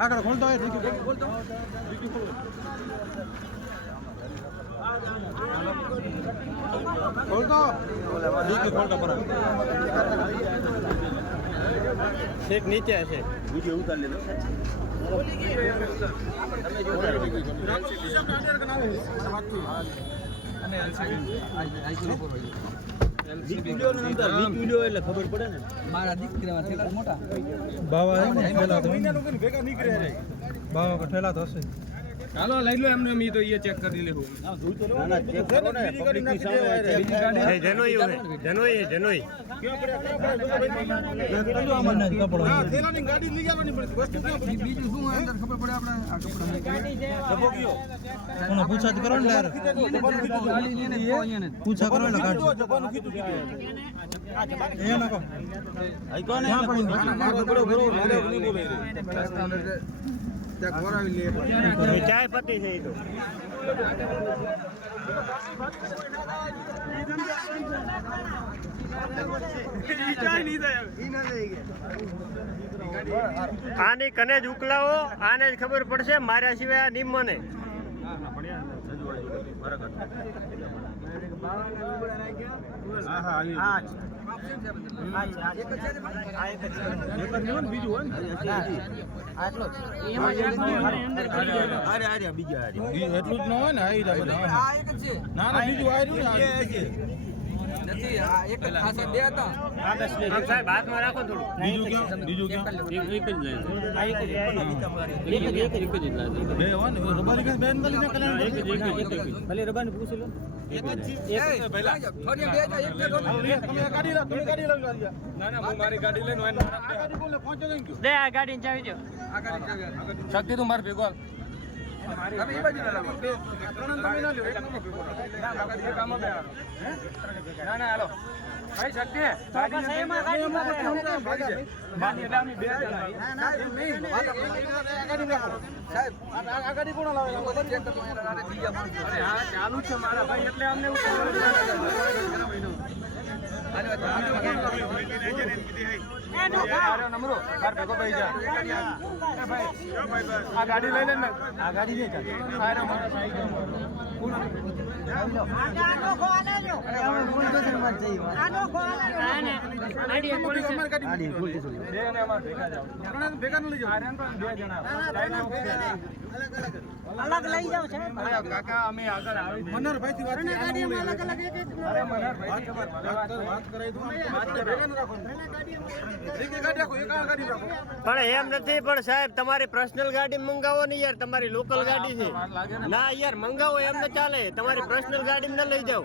આગળ ખોલતો હોય નીચે હશે વિડીયો ઉતાર લેજો એટલે ખબર પડે ને મારા દીકરા મોટા બાવા બાવા ઠેલા તો હશે ચાલો લઈ લો એમને મી તો એ ચેક કરી લેવું ચેક કરો ને પબ્લિક ની સામે જનોઈ જનોઈ થેલાની ગાડી લઈ જવાની પડે વસ્તુ બીજું શું અંદર ખબર પડે આપણે આ કપડા ગાડી છે ડબો ગયો કોનો પૂછાત કરો ને યાર પૂછા કરો એટલે કાઢો જબાનું કીધું આ જબાન એ નાખો આઈ કોને બરો બરો મોડે નહીં બોલે ત્યાં ખોરાવી લે ચાય પતી છે ઈ તો આની કને જ ઉકલાવો આને જ ખબર પડશે માર્યા સિવાય આ નિમ મને હાથમાં રાખો થોડું રબાની પૂછી લો શક્તિ તું મારે ભેગો ના હાલો ભાઈ શક્તિ ચાલુ છે મારા ભાઈ એટલે અમને આ ગાડી લઈ લે ને આ ગાડી નહીં અલગ લઈ જાવ છે કાકા અમે આગળ આવી મનરભાઈ થી વાત ગાડીમાં અલગ અલગ એક પણ એમ નથી પણ સાહેબ તમારી પર્સનલ ગાડી મંગાવો ને યાર તમારી લોકલ ગાડી છે ના યાર મંગાવો એમ ન ચાલે તમારી પર્સનલ ગાડી ન લઈ જાવ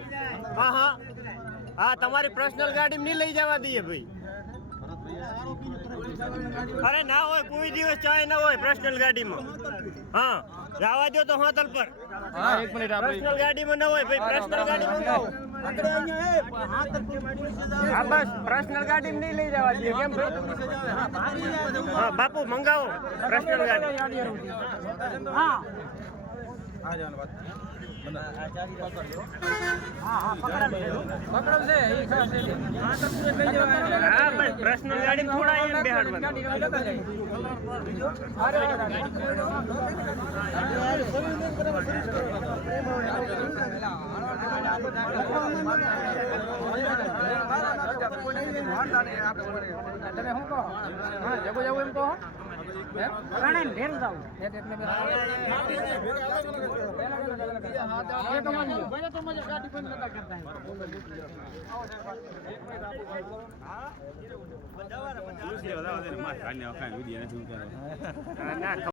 હા તમારી પર્સનલ ગાડી નહીં લઈ જવા દઈએ ભાઈ અરે ના હોય કોઈ દિવસ ચાય ના હોય પર્સનલ ગાડીમાં હા જવા દો તો હોટલ પર એક મિનિટ પર્સનલ ગાડીમાં ના હોય ભાઈ પર્સનલ ગાડી મંગાવો હા બસ પર્સનલ ગાડી નહીં લઈ જવા દઈએ કેમ હા બાપુ મંગાવો પર્સનલ ગાડી હા પર્સનલ ગાડી થોડા